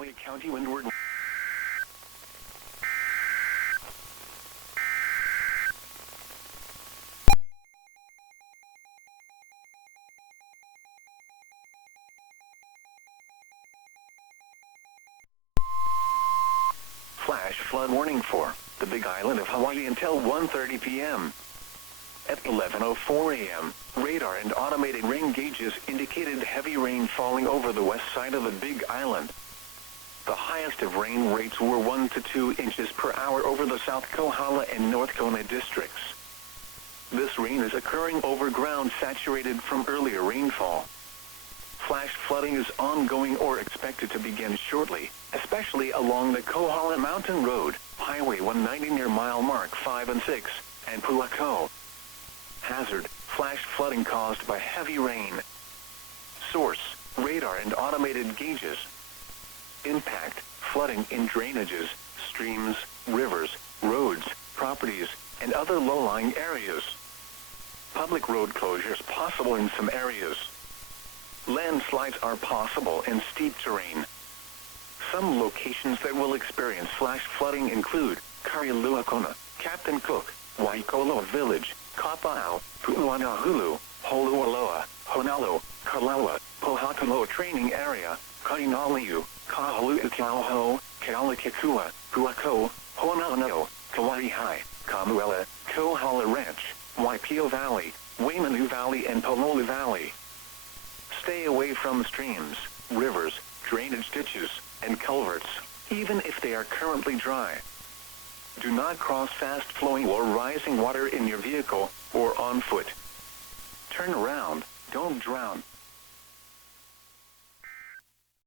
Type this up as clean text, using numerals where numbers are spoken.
Haleiwa County windward. Flash flood warning for the Big Island of Hawaii until 1:30 p.m. At 11:04 a.m., radar and automated rain gauges indicated heavy rain falling over the west side of the Big Island. The highest of rain rates were 1 to 2 inches per hour over the South Kohala and North Kona districts. This rain is occurring over ground saturated from earlier rainfall. Flash flooding is ongoing or expected to begin shortly, especially along the Kohala Mountain Road, Highway 190 near mile mark 5 and 6, and Puako. Hazard, flash flooding caused by heavy rain. Source, radar and automated gauges. Impact, flooding in drainages, streams, rivers, roads, properties, and other low-lying areas. Public road closures possible in some areas. Landslides are possible in steep terrain. Some locations that will experience flash flooding include Kaaawa Kona, Captain Cook, Wahiawa Village, Kapolei, Punaluu, Holualoa, Honolulu, Kaaawa, Pohakalo Training Area, Honolulu, Kaaawa, Kealakekua, Puako, Honolulu, Kauai, Kamuela, Kohala Ranch, Waipahu Valley, Waimanalo Valley and Punaluu Valley. Stay away from streams, rivers, drainage ditches, and culverts, even if they are currently dry. Do not cross fast-flowing or rising water in your vehicle or on foot. Turn around, don't drown.